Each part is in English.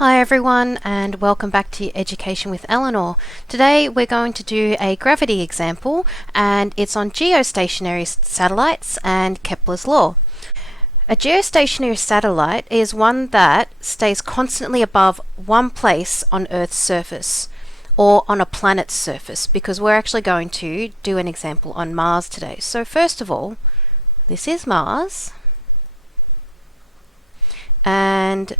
Hi everyone, and welcome back to Education with Eleanor. Today we're going to do a gravity example, and it's on geostationary satellites and Kepler's law. A geostationary satellite is one that stays constantly above one place on Earth's surface or on a planet's surface, because we're actually going to do an example on Mars today. So first of all, this is Mars, and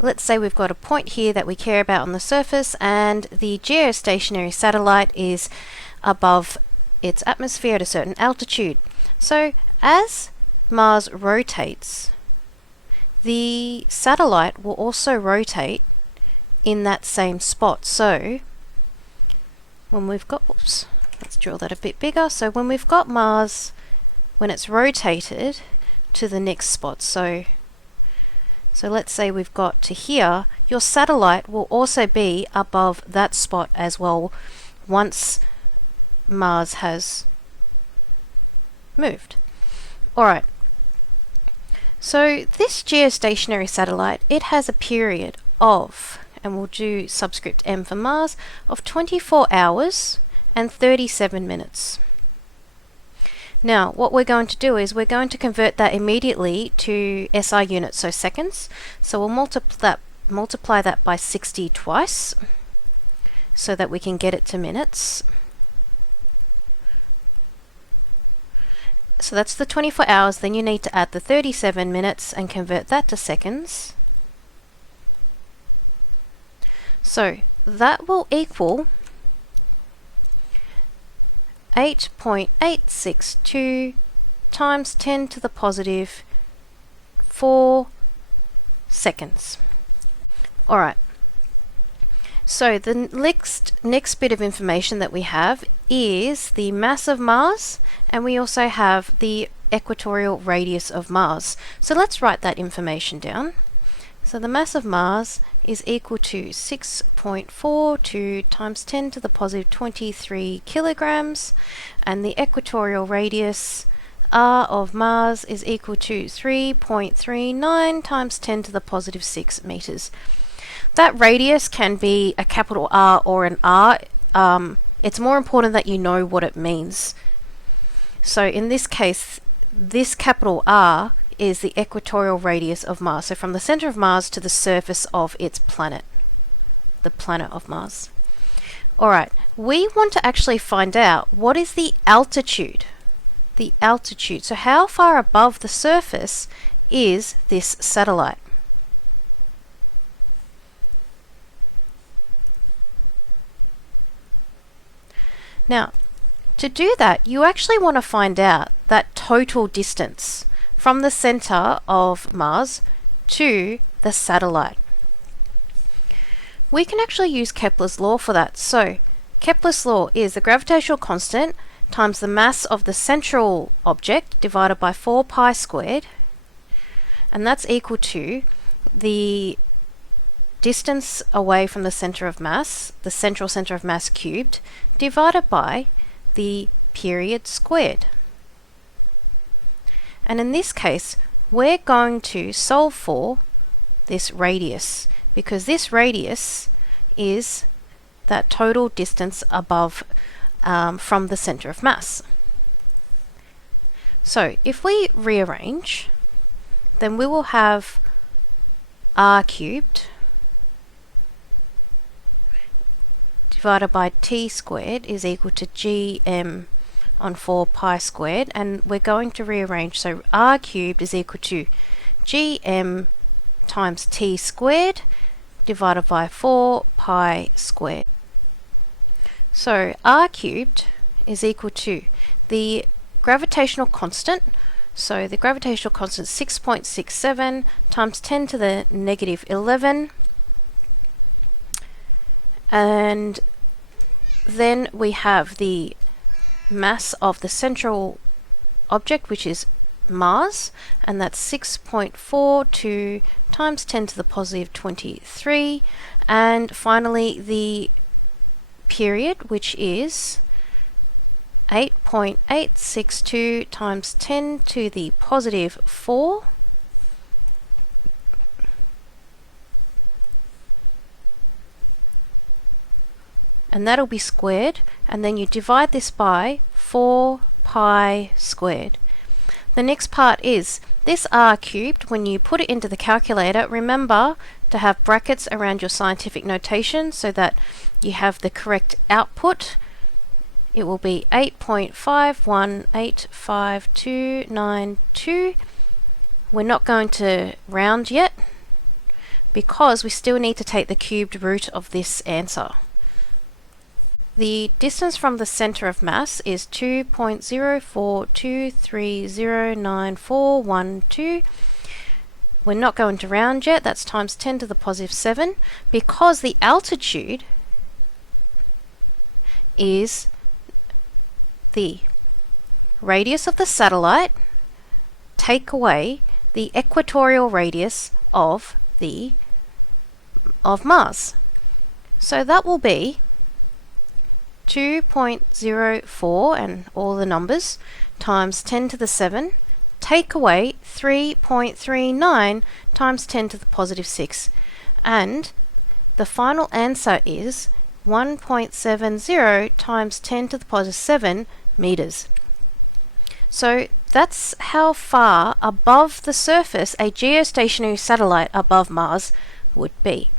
let's say we've got a point here that we care about on the surface, and the geostationary satellite is above its atmosphere at a certain altitude. So as Mars rotates, the satellite will also rotate in that same spot. So when we've got, let's draw that a bit bigger. So when we've got Mars, when it's rotated to the next spot, so let's say we've got to here, your satellite will also be above that spot as well once Mars has moved. Alright, so this geostationary satellite, it has a period of, and we'll do subscript M for Mars, of 24 hours and 37 minutes. Now, what we're going to do is we're going to convert that immediately to SI units, so seconds. So we'll multiply that by 60 twice so that we can get it to minutes. So that's the 24 hours, then you need to add the 37 minutes and convert that to seconds. So that will equal 8.862 times 10 to the positive 4 seconds. Alright, so the next bit of information that we have is the mass of Mars, and we also have the equatorial radius of Mars. So let's write that information down. So the mass of Mars is equal to 6.42 times 10 to the positive 23 kilograms, and the equatorial radius R of Mars is equal to 3.39 times 10 to the positive 6 meters. That radius can be a capital R or an R. It's more important that you know what it means. So in this case, this capital R is the equatorial radius of Mars. So from the center of Mars to the surface of its planet, the planet of Mars. Alright, we want to actually find out what is the altitude. The altitude. So how far above the surface is this satellite? Now, to do that, you actually want to find out that total distance from the center of Mars to the satellite. We can actually use Kepler's law for that. So Kepler's law is the gravitational constant times the mass of the central object divided by 4 pi squared, and that's equal to the distance away from the center of mass, the central center of mass cubed, divided by the period squared. And in this case, we're going to solve for this radius, because this radius is that total distance above from the center of mass. So if we rearrange, then we will have r cubed divided by t squared is equal to gm on 4 pi squared, and we're going to rearrange. So r cubed is equal to gm times t squared divided by 4 pi squared. So r cubed is equal to the gravitational constant. So the gravitational constant 6.67 times 10 to the negative 11, and then we have the mass of the central object, which is Mars, and that's 6.42 times 10 to the positive 23, and finally the period, which is 8.862 times 10 to the positive 4, and that'll be squared, and then you divide this by 4 pi squared. The next part is this r cubed. When you put it into the calculator, remember to have brackets around your scientific notation so that you have the correct output. It will be 8.51859292. We're not going to round yet because we still need to take the cubed root of this answer. The distance from the center of mass is 2.0423099412. We're not going to round yet, that's times 10 to the positive 7, because the altitude is the radius of the satellite take away the equatorial radius of Mars. So that will be 2.04 and all the numbers times 10 to the 7 take away 3.39 times 10 to the positive 6, and the final answer is 1.70 times 10 to the positive 7 meters. So that's how far above the surface a geostationary satellite above Mars would be.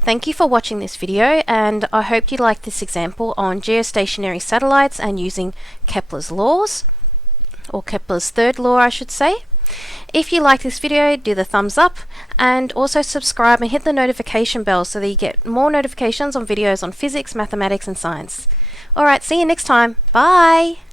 Thank you for watching this video, and I hope you liked this example on geostationary satellites and using Kepler's laws, or Kepler's third law I should say. If you like this video, do the thumbs up and also subscribe and hit the notification bell so that you get more notifications on videos on physics, mathematics and science. Alright, see you next time. Bye!